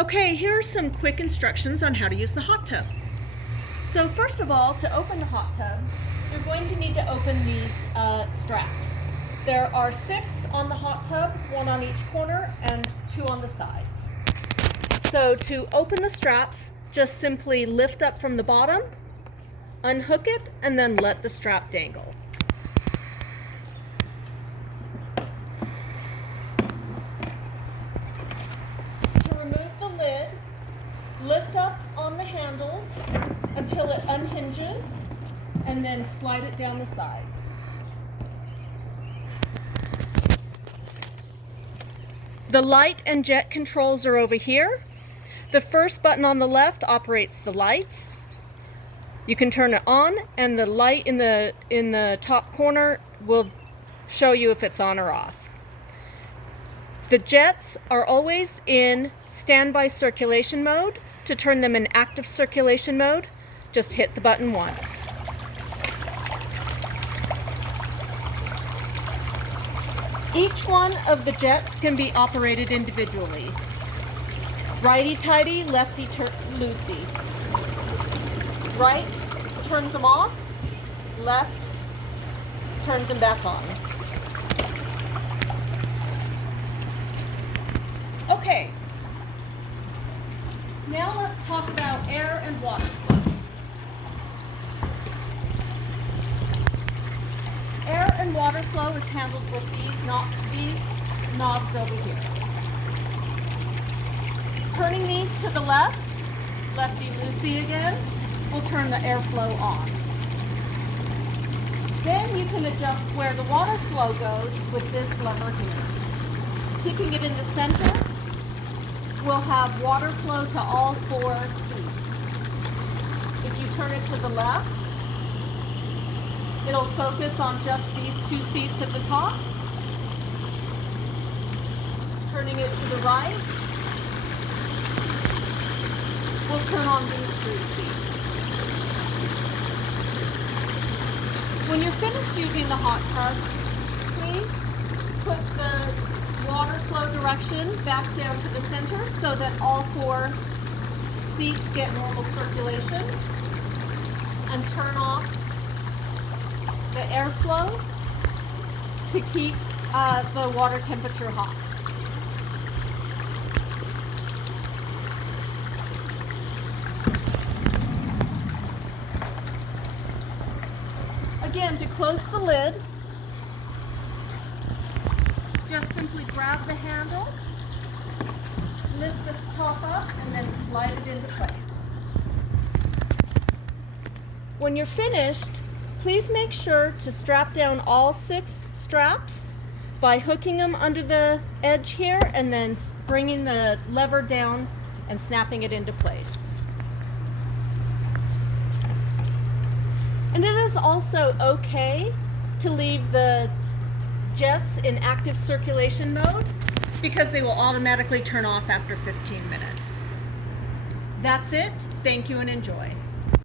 Okay, here are some quick instructions on how to use the hot tub. So first of all, to open the hot tub, you're going to need to open these straps. There are 6 on the hot tub, 1 on each corner and 2 on the sides. So to open the straps, just simply lift up from the bottom, unhook it, and then let the strap dangle. To remove the lid, lift up on the handles until it unhinges and then slide it down the sides. The light and jet controls are over here. The first button on the left operates the lights. You can turn it on and the light in the top corner will show you if it's on or off. The jets are always in standby circulation mode. To turn them in active circulation mode, just hit the button once. Each one of the jets can be operated individually. Righty-tighty, lefty-loosey. Right turns them off, left turns them back on. Okay, now let's talk about air and water flow. Air and water flow is handled with these knobs over here. Turning these to the left, lefty-loosey again, will turn the airflow on. Then you can adjust where the water flow goes with this lever here. Keeping it in the center, we'll have water flow to all 4 seats. If you turn it to the left, it'll focus on just these 2 seats at the top. Turning it to the right, we'll turn on these 3 seats. When you're finished using the hot tub, please put the water flow direction back down to the center so that all 4 seats get normal circulation, and turn off the airflow to keep the water temperature hot. Again, to close the lid, just simply grab the handle, lift the top up, and then slide it into place. When you're finished, please make sure to strap down all 6 straps by hooking them under the edge here and then bringing the lever down and snapping it into place. And it is also okay to leave the jets in active circulation mode because they will automatically turn off after 15 minutes. That's it. Thank you and enjoy.